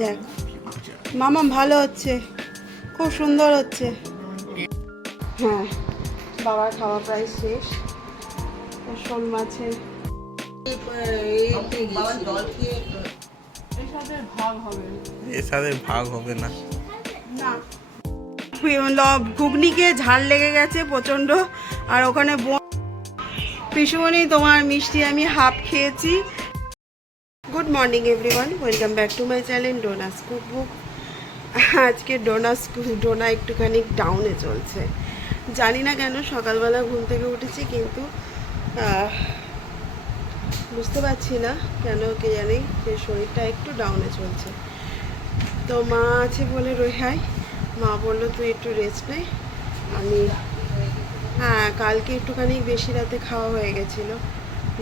দেখ মামা ভালো হচ্ছে খুব সুন্দর হচ্ছে। হ্যাঁ বাবার খাওয়া প্রায় শেষ। শোল মাছের ভাগ হবে না। ঘুগনিকে ঝাল লেগে গেছে প্রচণ্ড আর ওখানে পিসুমণি তোমার মিষ্টি আমি হাফ খেয়েছি। Good morning everyone welcome back to my channel Dona's cookbook আজকে ডোনাস ডোনা একটুখানি ডাউনে চলছে। জানি না কেন সকালবেলা ঘুম থেকে উঠেছি, কিন্তু বুঝতে পারছি না কেন কে জানি যে শরীরটা একটু ডাউনে চলছে। তো মা আছে বলে রোহাই। মা বলল, তুই একটু রেস্ট নে। আমি হ্যাঁ কালকে একটুখানি বেশি রাতে খাওয়া হয়ে গেছিল।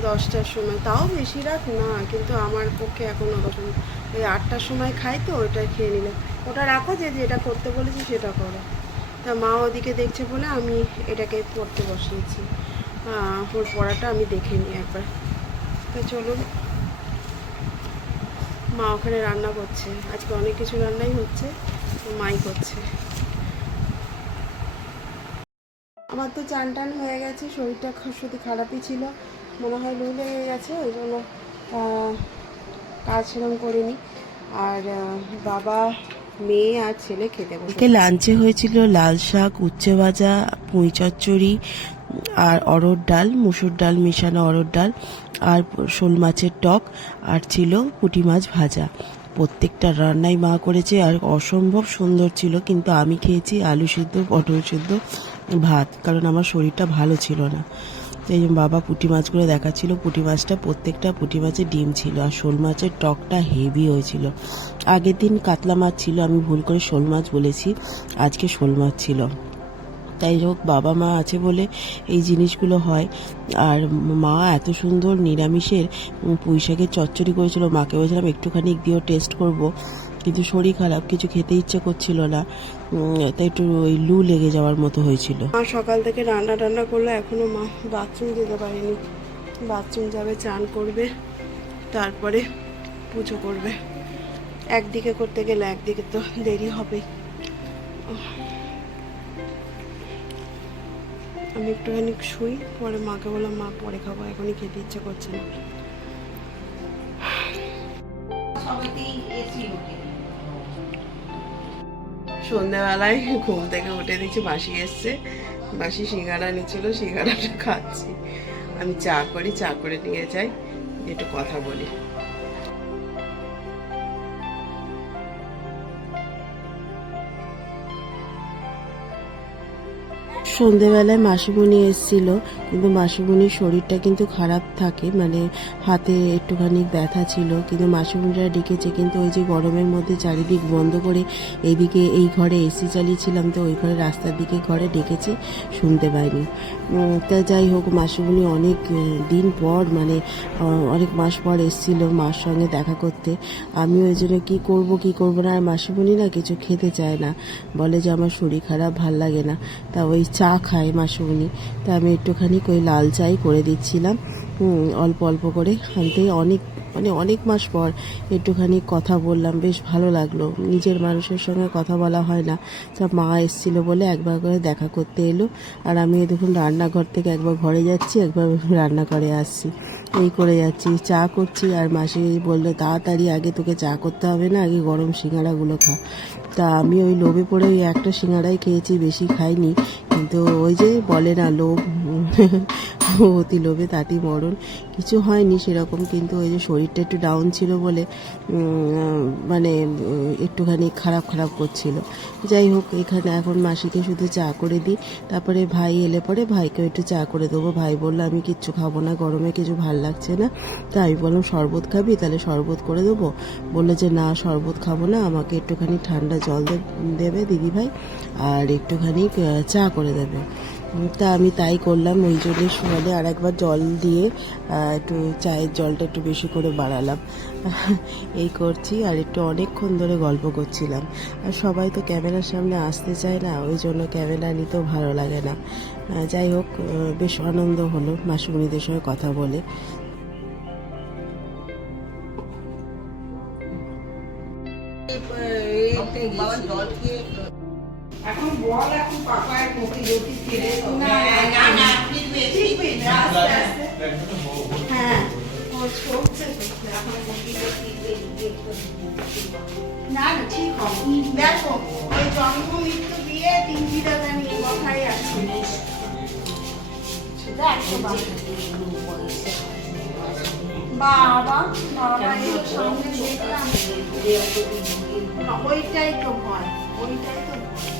দশটার সময়। তাও বেশি রাত না, কিন্তু আমার পক্ষে এখন ওরকম। ওই আটটার সময় খাই তো ওইটা খেয়ে নিলাম ওটা রাখো যে, যেটা করতে বলেছি সেটা করো। তা মা ওদিকে দেখছে বলে আমি এটাকে পড়তে বসিয়েছি। ওর পড়াটা আমি দেখে নিই একবার। তো চলুন। মা ওখানে রান্না করছে। আজকে অনেক কিছু রান্নাই হচ্ছে মাই করছে। আমার তো চান টান হয়ে গেছে, শরীরটা শুধু খারাপই ছিল। মনে হয় লু লেগে গেছে, ওই জন্য কাজ সেরকম করিনি। আর বাবা, মেয়ে আর ছেলে খেতে বসে লাঞ্চে হয়েছিল লাল শাক, উচ্ছে ভাজা, পুঁই চচ্চড়ি, আর অরড় ডাল, মুসুর ডাল, মেশানো অরড় ডাল, আর শোল মাছের টক, আর ছিল পুঁটি মাছ ভাজা। প্রত্যেকটা রান্নাই মা করেছে, আর অসম্ভব সুন্দর ছিল, কিন্তু আমি খেয়েছি আলু সিদ্ধ, পটল সিদ্ধ, ভাত, কারণ আমার শরীরটা ভালো ছিল না। এই বাবা পুঁটি মাছগুলো দেখাচ্ছিল। পুঁটি মাছটা প্রত্যেকটা পুঁটি মাছের ডিম ছিল আর শোল মাছের টকটা হেভি হয়েছিল। আগের দিন কাতলা মাছ ছিল, আমি ভুল করে শোল মাছ বলেছি, আজকে শোল মাছ ছিল। তাই হোক, বাবা মা আছে বলে এই জিনিসগুলো হয়। আর মা এত সুন্দর নিরামিষের পুঁইশাকের চচ্চড়ি করেছিল, মাকে বলছিলাম একটুখানি দিয়েও টেস্ট করব। কিন্তু শরীর খারাপ, কিছু খেতে ইচ্ছে করছিল না। তাই একটু ওই লু লেগে যাওয়ার মতো হয়েছিল। মা সকাল থেকে রান্না টান্না করল এখনও মা বাথরুম যেতে পারেনি। বাথরুম যাবে চান করবে তারপরে পুজো করবে। একদিকে করতে গেলে একদিকে তো দেরি হবে আমি একটুখানি শুই পরে মাকে বললাম মা পরে খাব এখনই খেতে ইচ্ছে করছে না। সন্ধ্যাবেলায় ঘুম থেকে উঠে দেখছি বাসি এসছে। বাসি সিঙ্গারা নিচ্ছিল, সিঙ্গারাটা খাচ্ছি। আমি চা করি, চা করে নিয়ে যাই, একটু কথা বলি। সন্ধেবেলায় মাসিমণি এসেছিল, কিন্তু মাসিমণির শরীরটা কিন্তু খারাপ থাকে মানে হাতে একটুখানি ব্যথা ছিল, কিন্তু মাসিমণিরা ডেকেছে, কিন্তু ওই যে গরমের মধ্যে চারিদিক বন্ধ করে এইদিকে এই ঘরে এসি চালিয়েছিলাম, তো ওই ঘরে রাস্তার দিকে ঘরে ডেকেছে, শুনতে পাইনি। তা যাই হোক, মাসিমণি অনেক দিন পর মানে অনেক মাস পর এসেছিল মার সঙ্গে দেখা করতে। আমি ওই জন্য কী করব কী করব না, আর মাসিমণি না কিছু খেতে চায় না। বলে যে আমার শরীর খারাপ, ভালো লাগে না। তা ওই চা খায় মাসুমনি তা আমি একটুখানি ওই লাল চাই করে দিচ্ছিলাম। অল্প অল্প করে আনতে অনেক মানে অনেক মাস পর একটুখানি কথা বললাম, বেশ ভালো লাগল। নিজের মানুষের সঙ্গে কথা বলা হয় না। তা মা এসেছিল বলে একবার করে দেখা করতে এলো। আর আমি দেখুন রান্নাঘর থেকে একবার ঘরে যাচ্ছি, একবার রান্নাঘরে আসছি। এই করে যাচ্ছি, চা করছি। আর মাসি বলল, তাড়াতাড়ি, আগে তোকে চা করতে হবে না, আগে গরম সিঙ্গাড়াগুলো খা। তা আমি ওই লোভে পড়ে ওই একটা সিঙ্গাড়াই খেয়েছি, বেশি খাইনি। কিন্তু ওই যে বলে না, লোভ অতি লোভে তাতি মরণ। কিছু হয়নি সেরকম, কিন্তু ওই যে শরীরটা একটু ডাউন ছিল বলে মানে একটুখানি খারাপ খারাপ করছিল। যাই হোক, এখানে এখন মাসিকে শুধু চা করে দিই। তারপরে ভাই এলে পরে ভাইকে একটু চা করে দেবো। ভাই বলল, আমি কিচ্ছু খাব না, গরমে কিছু ভালো লাগছে না। তা আমি বললাম, শরবত খাবি? তাহলে শরবত করে দেবো। বলল যে, না, শরবত খাব না, আমাকে একটুখানি ঠান্ডা জল দেবে দিদি ভাই, আর একটুখানি চা করে দেবে। তা আমি তাই করলাম ওই জন্য সকালে আর একবার জল দিয়ে একটু চায়ের জলটা একটু বেশি করে বাড়ালাম এই করছি আর একটু অনেকক্ষণ ধরে গল্প করছিলাম আর সবাই তো ক্যামেরার সামনে আসতে চায় না ওই জন্য ক্যামেরা নিতেও ভালো লাগে না যাই হোক বেশ আনন্দ হলো মাসুমণিদের সঙ্গে কথা বলে এখন বল এখন পাপায় মতি গতি ফিরে না না না ফিরবে ফিরবে আস্তে আস্তে। হ্যাঁ ও চলছে এখন মতি গতি না না ঠিক হবে। দেখো ওই জন্ম মৃত্যু দিয়ে তিন বিদাতা নিয়ে কথাই আছে। দেখো বাবা বাবা সামনে দেখলাম। ওইটাই তো ভয় ওইটাই তো ভয়। হ্যাঁ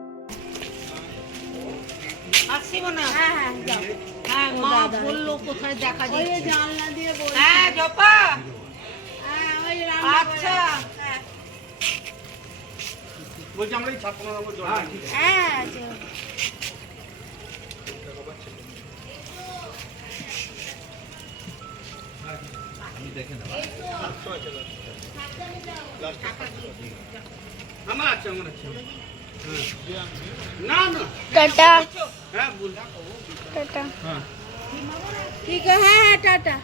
আসছি না হ্যাঁ হ্যাঁ যাও। হ্যাঁ মা বলল কোথায় দেখা ওই জানলা দিয়ে বলছি। হ্যাঁ জপা। হ্যাঁ ওই রান্না আচ্ছা। হ্যাঁ। বলছি আমরা এই ছাপ্পান্ন নম্বর জল হ্যাঁ যে- আমার আছে। আমার আছে হ্যাঁ। না না টাটা। ঠিক আছে হ্যাঁ টাটা।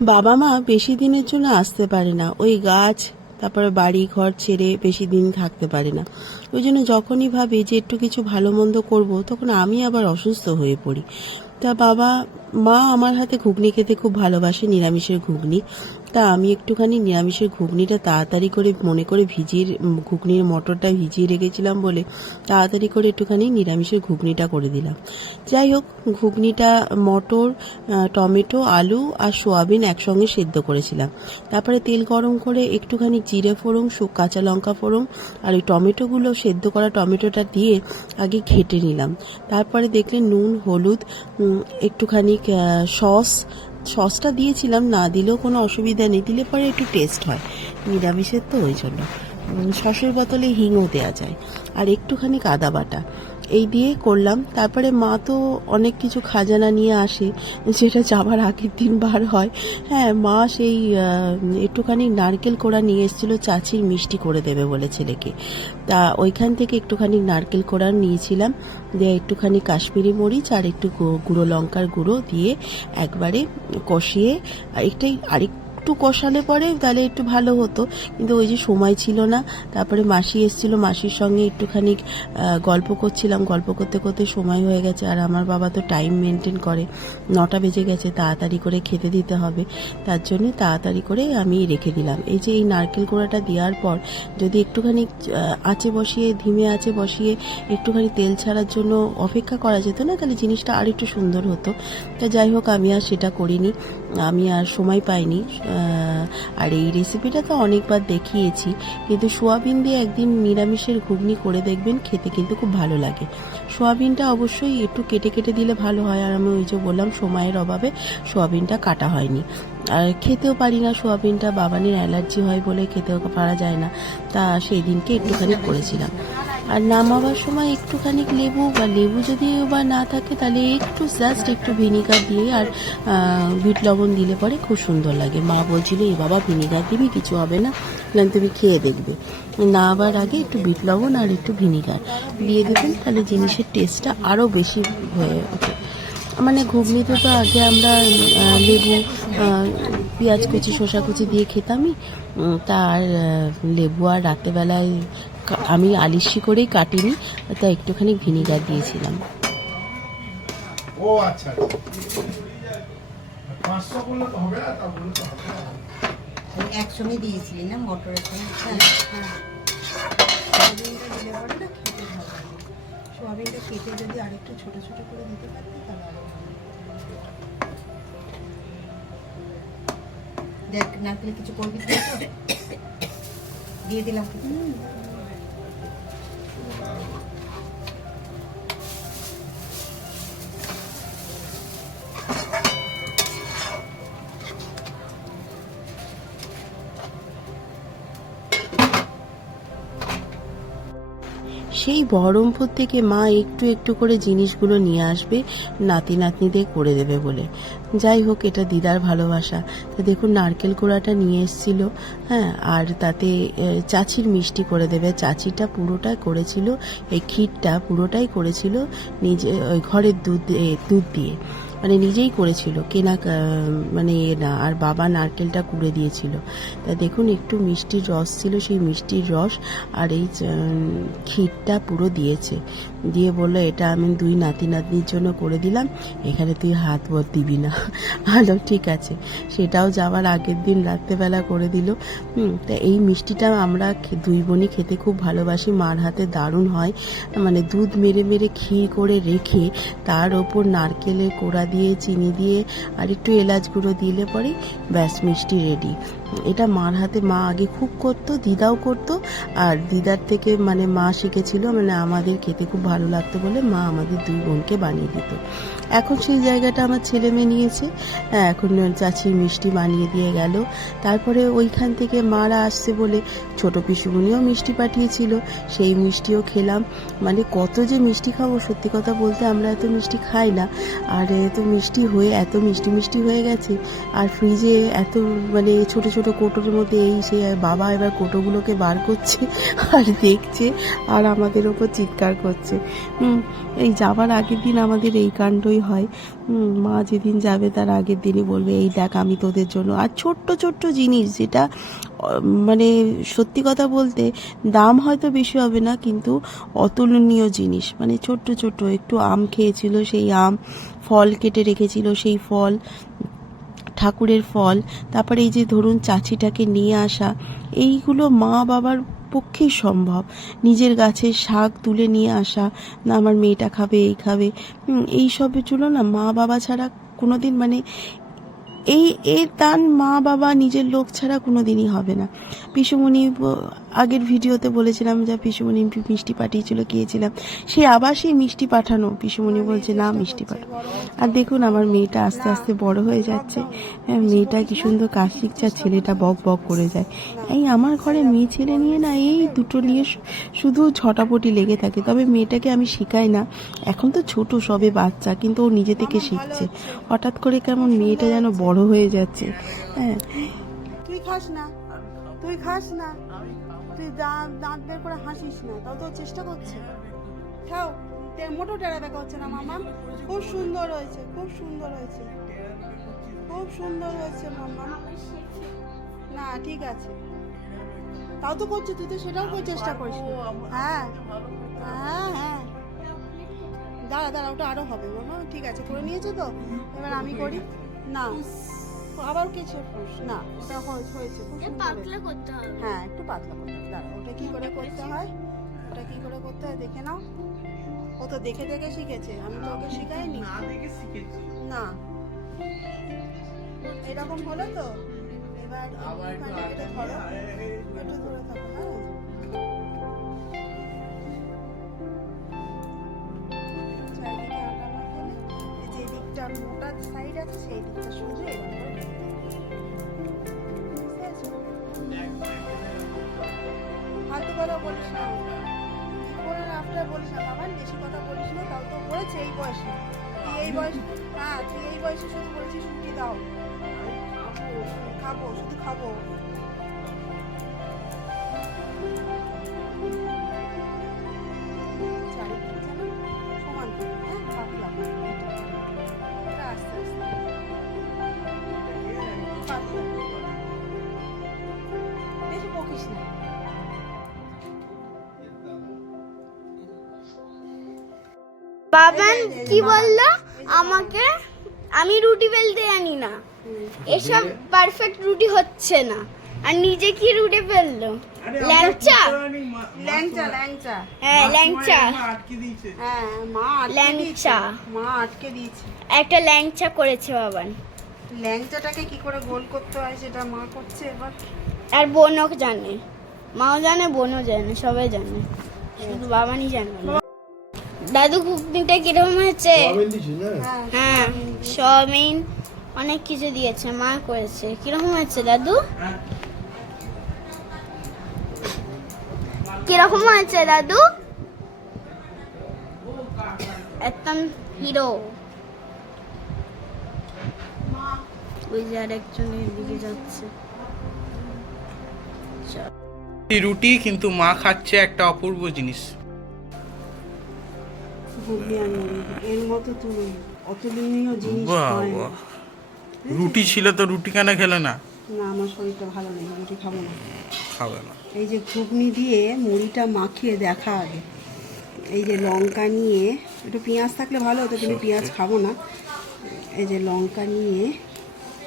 বাবা মা বেশি দিনের জন্য আসতে পারে না। ওই গাছ, তারপরে বাড়ি ঘর ছেড়ে বেশি দিন থাকতে পারে না। ওই জন্য যখনই ভাবি যে একটু কিছু ভালো মন্দ করব, তখন আমি আবার অসুস্থ হয়ে পড়ি। তা বাবা, মা আমার হাতে ঘুগনি খেতে খুব ভালোবাসে, নিরামিষের ঘুগনি। তা আমি একটুখানি নিরামিষের ঘুগনিটা তাড়াতাড়ি করে, মনে করে ভিজিয়ে, ঘুগনির মটরটা ভিজিয়ে রেখেছিলাম বলে তাড়াতাড়ি করে একটুখানি নিরামিষের ঘুগনিটা করে দিলাম। যাই হোক, ঘুগনিটা, মটর টমেটো, আলু আর সোয়াবিন একসঙ্গে সেদ্ধ করেছিলাম। তারপরে তেল গরম করে একটুখানি জিরে ফোড়ন কাঁচা লঙ্কা ফোড়ন আর ওই টমেটোগুলো সেদ্ধ করা টমেটোটা দিয়ে আগে ঘেটে নিলাম। তারপরে দেখলে নুন, হলুদ একটুখানি সস সসটা দিয়েছিলাম, না দিলেও কোনো অসুবিধা নেই, দিলে পরে একটু টেস্ট হয়। নিরামিষের তো ওই জন্য। সসের বোতলে হিংও দেওয়া যায়। আর একটুখানি কাদা বাটা। এই দিয়ে করলাম। তারপরে মা তো অনেক কিছু খাজানা নিয়ে আসে, যেটা যাবার আগের দিন বার হয়। হ্যাঁ মা সেই একটুখানি নারকেল কোড়া নিয়ে এসেছিল, চাচির মিষ্টি করে দেবে বলে ছেলেকে। তা ওইখান থেকে একটুখানি নারকেল কোড়া নিয়েছিলাম, দিয়ে একটুখানি কাশ্মীরি মরিচ আর একটু গুঁড়ো লঙ্কার গুঁড়ো দিয়ে একবারে কষিয়ে, একটাই আরেক একটু কষালে পরে তাহলে একটু ভালো হতো। কিন্তু ওই যে সময় ছিল না, তারপরে মাসি এসেছিল, মাসির সঙ্গে একটুখানি গল্প করছিলাম। গল্প করতে করতে সময় হয়ে গেছে আর আমার বাবা তো টাইম মেনটেন করে। নটা বেজে গেছে, তাড়াতাড়ি করে খেতে দিতে হবে। তার জন্য তাড়াতাড়ি করে আমি রেখে দিলাম। এই যে এই নারকেল কোড়াটা দেওয়ার পর যদি একটুখানি আঁচে বসিয়ে, ধিমে আঁচে বসিয়ে একটুখানি তেল ছাড়ার জন্য অপেক্ষা করা যেত না, তাহলে জিনিসটা আর একটু সুন্দর হতো। তা যাই হোক, আমি আর সেটা করিনি। আমি আর সময় পাইনি। আর এই রেসিপিটা তো অনেকবার দেখিয়েছি, কিন্তু সোয়াবিন দিয়ে একদিন নিরামিষের ঘুগনি করে দেখবেন, খেতে কিন্তু খুব ভালো লাগে। সোয়াবিনটা অবশ্যই একটু কেটে কেটে দিলে ভালো হয়, আর আমি ওই যে বললাম, সময়ের অভাবে সোয়াবিনটা কাটা হয়নি। আর খেতেও পারি না, সোয়াবিনটা বাবানির অ্যালার্জি হয় বলে খেতেও পারা যায় না, তা সেই দিনকে একটুখানি করেছিলাম। আর নামাবার সময় একটুখানি লেবু বা লেবু যদি বা না থাকে তাহলে একটু জাস্ট একটু ভিনিগার দিয়ে আর বিট লবণ দিলে পরে খুব সুন্দর লাগে। মা বলছিল এই বাবা ভিনিগার দিবি? কিছু হবে না। বললাম, তুমি খেয়ে দেখবে। না আবার আগে একটু বিট লবণ আর একটু ভিনিগার। দিয়ে দেবেন তাহলে জিনিসের টেস্টটা আরও বেশি হয়ে ওঠে। মানে ঘুগনিতে তো আগে আমরা লেবু পেঁয়াজ কুচি শসা কুচি দিয়ে খেতামই। তার লেবু আর রাতেবেলায় আমি আলিশি করেই কাটিনি তা একটুখানি ভিনিগার দিয়েছিলাম। ও আচ্ছা তো হবে না তা একসঙ্গে দিয়েছিলি মটরের সোয়াবিনটা লাগে। সোয়াবিনটা কেটে যদি আরেকটু ছোট ছোট করে দিতে পারতে তাহলে আরও ভালো দেখ নারকেল কিছু করবি দিয়ে দিলাম। সেই বহরমপুর থেকে মা একটু একটু করে জিনিসগুলো নিয়ে আসবে, নাতি নাতনিদের করে দেবে বলে। যাই হোক, এটা দিদার ভালোবাসা। তো দেখুন, নারকেল কোড়াটা নিয়ে এসেছিল হ্যাঁ আর তাতে চাচির মিষ্টি করে দেবে। চাচিটা পুরোটাই করেছিল, এই ক্ষীরটা পুরোটাই করেছিল, নিজে, ওই ঘরের দুধ দুধ দিয়ে। মানে নিজেই করেছিল। কেনা মানে এ না, আর বাবা নারকেলটা কুড়ে দিয়েছিল। তা দেখুন, একটু মিষ্টির রস ছিল, সেই মিষ্টির রস আর এই ক্ষীরটা পুরো দিয়েছে। দিয়ে বলল, এটা আমি দুই নাতি নাতনির জন্য করে দিলাম, এখানে তুই হাত বর দিবি না। ভালো ঠিক আছে। সেটাও যাওয়ার আগের দিন রাত্রেবেলা করে দিল। তা এই মিষ্টিটা আমরা দুই বোনই খেতে খুব ভালোবাসি। মার হাতে দারুণ হয়। মানে দুধ মেরে মেরে ক্ষীর করে রেখে তার ওপর নারকেলের কোড়া দিয়ে চিনি দিয়ে আর একটু এলাচ গুঁড়ো দিলে পরে ব্যাস মিষ্টি রেডি এটা মার হাতে মা আগে খুব করতো, দিদাও করতো, আর দিদার থেকে মানে মা শিখেছিল মানে আমাদের খেতে খুব ভালো লাগতো বলে মা আমাদের দুই বোনকে বানিয়ে দিত। এখন সেই জায়গাটা আমার ছেলে মেয়ে নিয়েছে। হ্যাঁ এখন চাচি মিষ্টি বানিয়ে দিয়ে গেল। তারপরে ওইখান থেকে মারা আসছে বলে ছোট পিসুগুনিও মিষ্টি পাঠিয়েছিল, সেই মিষ্টিও খেলাম। মানে কত যে মিষ্টি খাব, সত্যি কথা বলতে আমরা এত মিষ্টি খাই না। আর এত মিষ্টি হয়ে, এত মিষ্টি মিষ্টি হয়ে গেছে, আর ফ্রিজে এত মানে ছোট ছোট কোটোর মধ্যে এই সে বাবা এবার কোটোগুলোকে বার করছে আর দেখছে আর আমাদের ওপর চিৎকার করছে। এই যাবার আগের দিন আমাদের এই কাণ্ডই হয়। মা যেদিন যাবে তার আগের দিনই বলবে, এই দেখ আমি তোদের জন্য। আর ছোট্ট ছোট্ট জিনিস যেটা মানে সত্যি কথা বলতে দাম হয়তো বেশি হবে না, কিন্তু অতুলনীয় জিনিস। মানে ছোট্ট ছোট্ট একটু আম খেয়েছিল, সেই আম ফল কেটে রেখেছিল, সেই ফল ঠাকুরের ফল, তারপরে এই যে ধরুন চাচিটাকে নিয়ে আসা, এইগুলো মা বাবার পক্ষেই সম্ভব। নিজের গাছের শাক তুলে নিয়ে আসা, না, আমার মেয়েটা খাবে, এই খাবে। এই সবের জন্য না মা বাবা ছাড়া কোনো দিন মানে এই, এ দান মা বাবা নিজের লোক ছাড়া কোনো দিনই হবে না। পিসুমণি আগের ভিডিওতে বলেছিলাম যা পিসুমণি মিষ্টি পাঠিয়েছিল খেয়েছিলাম সে আবার সেই মিষ্টি পাঠানো। পিসুমণি বলছে না মিষ্টি পাঠানো আর দেখুন আমার মেয়েটা আস্তে আস্তে বড় হয়ে যাচ্ছে। হ্যাঁ, মেয়েটা কি সুন্দর কাজ শিখছে ছেলেটা বক বক করে যায়। এই আমার ঘরে মেয়ে ছেলে নিয়ে না এই দুটো নিয়ে শুধু ছটাপটি লেগে থাকে। তবে মেয়েটাকে আমি শেখাই না। এখন তো ছোট সবে বাচ্চা কিন্তু ও নিজে থেকে শিখছে। হঠাৎ করে কেমন মেয়েটা যেন বড় হয়ে যাচ্ছে। হ্যাঁ। তুই খাস না। তুই খাস না। তুই দাঁত দাঁত বের করে হাসিস না, তাও তো চেষ্টা করছে। খাও মোটো টেরা দেখা হচ্ছে না, মামা। খুব সুন্দর হয়েছে, খুব সুন্দর হয়েছে। খুব সুন্দর হয়েছে, মামা। না, ঠিক আছে। তাও তো করছে, তুই তো সেটাও চেষ্টা করিস হ্যাঁ হ্যাঁ হ্যাঁ। দাঁড়া দাঁড়া, ওটা আরও হবে, মামা। ঠিক আছে, করে নিয়েছো তো? এবার আমি করি। না। আবার কিছু না। ওটা হয়ে- হয়েছে। হয়েছে। করতে হবে। হ্যাঁ একটু পাতলা করতে হবে। দাঁড়া ওটা কি করে করতে হয়? ওটা কি করে করতে হয়? দেখে নাও। ও তো দেখে দেখে শিখেছে। আমি তো ওকে শিখাইনি। না দেখে শিখেছি। না। এরকম হলো তো। এবার আবার একটু ধরো আগে। একটু ধরে থাকো হ্যাঁ। মোটা সাইড আছে সেই দিকটা সোজা ফালতু কথা বলিস না। পরে আফটার বলিস না বাবা? বেশি কথা বলিস না তাও তো বলেছে এই বয়সে। তুই এই বয়স হ্যাঁ তুই এই বয়সে শুধু বলেছিস ছুটি দাও। খাব শুধু খাব। বাবান কি বলল? আমাকে আমি রুটি বেলতে জানি না। এসব পারফেক্ট রুটি হচ্ছে না। আর নিজে কি রুটি বেললো? ল্যাংচা? ল্যাংচা ল্যাংচা। হ্যাঁ ল্যাংচা। আটকে দিয়েছে। হ্যাঁ মা ল্যাংচা। মা আটকে দিয়েছে। একটা ল্যাংচা করেছে বাবান। ল্যাংচাটাকে কি করে গোল করতে হয় সেটা মা করছে এবার? আর বোনও জানে। মাও জানে বোনও জানে সবাই জানে। শুধু বাবানই জানে। না। দাদু ঘুগনিটা কীরকম হয়েছে? হ্যাঁ হ্যাঁ সয়াবিন অনেক কিছু দিয়েছে মা করেছে। কীরকম হয়েছে দাদু? কীরকম হয়েছে দাদু? একদম হিরো। ওই যে আর একজন এদিকে যাচ্ছে। রুটি কিন্তু মা খাচ্ছে একটা অপূর্ব জিনিস। এর মতো তুমি অতুলনীয় জিনিস। রুটি ছিল তো রুটি কেন খেলে না? না আমার শরীরটা ভালো নেই রুটি খাব না। খাবে না। এই যে ঘুগনি দিয়ে মুড়িটা মাখিয়ে দেখা আগে। এই যে লঙ্কা নিয়ে একটু পেঁয়াজ থাকলে ভালো হতো কিন্তু পেঁয়াজ খাব না। এই যে লঙ্কা নিয়ে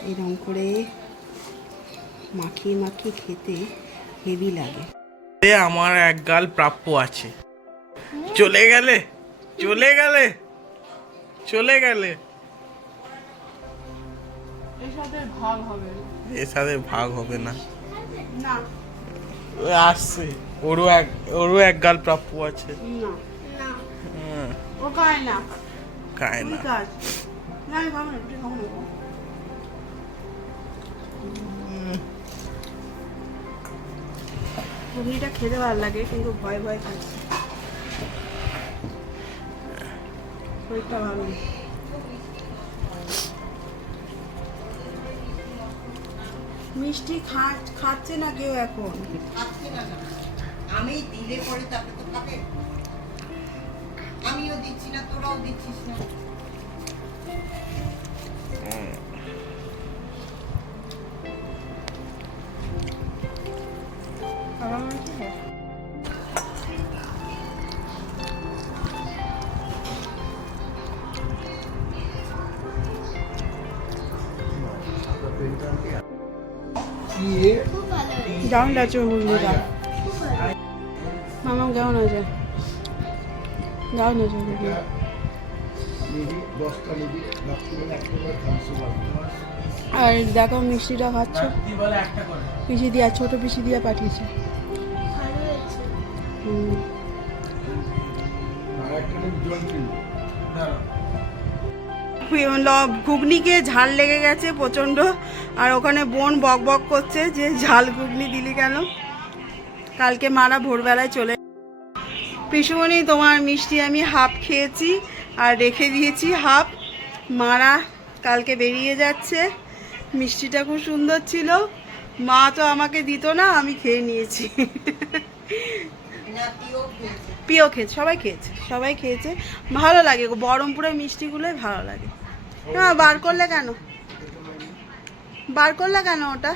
এরকম করে মাখিয়ে মাখিয়ে খেতে হেভি লাগে। আমার এক গাল প্রাপ্য আছে। চলে গেলে? চলে গেলে চলে গেলে। এসবের ভাগ হবে। এর সাথে ভাগ হবে না। না। আসছে। ওরও এক ওরও এক গাল প্রাপ্য আছে। না। না। হ্যাঁ, ও খায় না। ঘুগনিটা খেতে ভালো লাগে কিন্তু ভয় ভয় খাচ্ছি। শরীরটা ভালো। মিষ্টি খাচ্ছে না কেউ এখন? আমি দিলে পরে তারপরে তো খাবে। আমিও দিচ্ছি না, তোরাও দিচ্ছিস না। দারুণ লাগছে ঘুগনিটা মামা কেমন আছে। দারুণ আছে আর দেখো মিষ্টিটা খাচ্ছ। পিসি দিয়া ছোট পিসি দিয়া পাঠিয়েছে। হুম। ঘুগনিকে ঝাল লেগে গেছে প্রচণ্ড। আর ওখানে বোন বক বক করছে যে, ঝাল ঘুগনি দিলি কেন? কালকে মারা ভোরবেলায় চলে পিসুমণি, তোমার মিষ্টি আমি হাফ খেয়েছি আর রেখে দিয়েছি হাফ। মারা কালকে বেরিয়ে যাচ্ছে। মিষ্টিটা খুব সুন্দর ছিল। মা তো আমাকে দিত না, আমি খেয়ে নিয়েছি। প্রিয় খেয়েছে, সবাই খেয়েছে সবাই খেয়েছে। ভালো লাগে বহরমপুরের মিষ্টিগুলোই ভালো লাগে। না, বার করলে কেন? বার করলে কেন ওটা?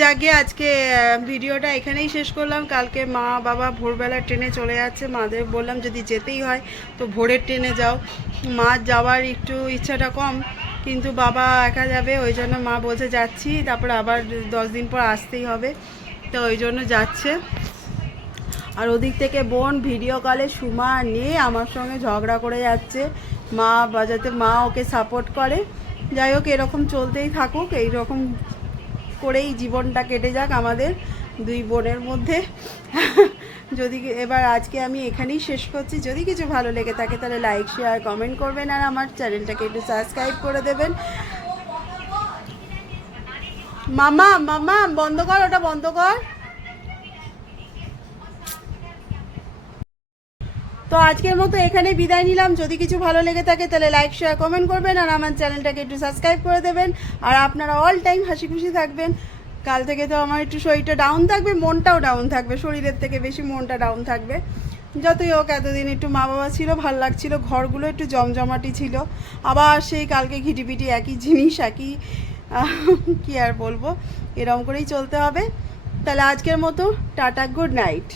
যাকে আজকে ভিডিওটা এখানেই শেষ করলাম। কালকে মা বাবা ভোরবেলা ট্রেনে চলে যাচ্ছে। মাদের বললাম, যদি যেতেই হয়, তো ভোরের ট্রেনে যাও। মা যাওয়ার একটু ইচ্ছাটা কম। কিন্তু বাবা একা যাবে, ওই জন্য মা বলছে যাচ্ছি, তারপর আবার দশ দিন পর আসতেই হবে। তো ওই জন্য যাচ্ছে। আর ওদিক থেকে বোন ভিডিও কলে সুমা নিয়ে আমার সঙ্গে ঝগড়া করে যাচ্ছে। মা বাজাতে, মা ওকে সাপোর্ট করে। যাই হোক, এরকম চলতেই থাকুক, এইরকম করেই জীবনটা কেটে যাক আমাদের দুই বোনের মধ্যে। যদি এবার আজকে আমি এখানেই শেষ করছি। যদি কিছু ভালো লেগে থাকে তাহলে লাইক শেয়ার কমেন্ট করবেন আর আমার চ্যানেলটাকে একটু সাবস্ক্রাইব করে দেবেন। মামা মামা, বন্ধ কর, ওটা বন্ধ কর। তো আজকের মতো এখানে বিদায় নিলাম। যদি কিছু ভালো লেগে থাকে তাহলে লাইক শেয়ার কমেন্ট করবেন আর আমার চ্যানেলটাকে একটু সাবস্ক্রাইব করে দেবেন। আর আপনারা অল টাইম হাসি খুশি থাকবেন। কাল থেকে তো আমার একটু শরীরটা ডাউন থাকবে, মনটাও ডাউন থাকবে, শরীরের থেকে বেশি মনটা ডাউন থাকবে। যতই হোক, এতদিন একটু মা বাবা ছিল, ভালো লাগছিল, ঘরগুলো একটু জমজমাটি ছিল। আবার সেই কালকে ঘিটিপিটি একই জিনিস, একই কী আর বলব এরকম করেই চলতে হবে। তাহলে আজকের মতো, টাটা গুড নাইট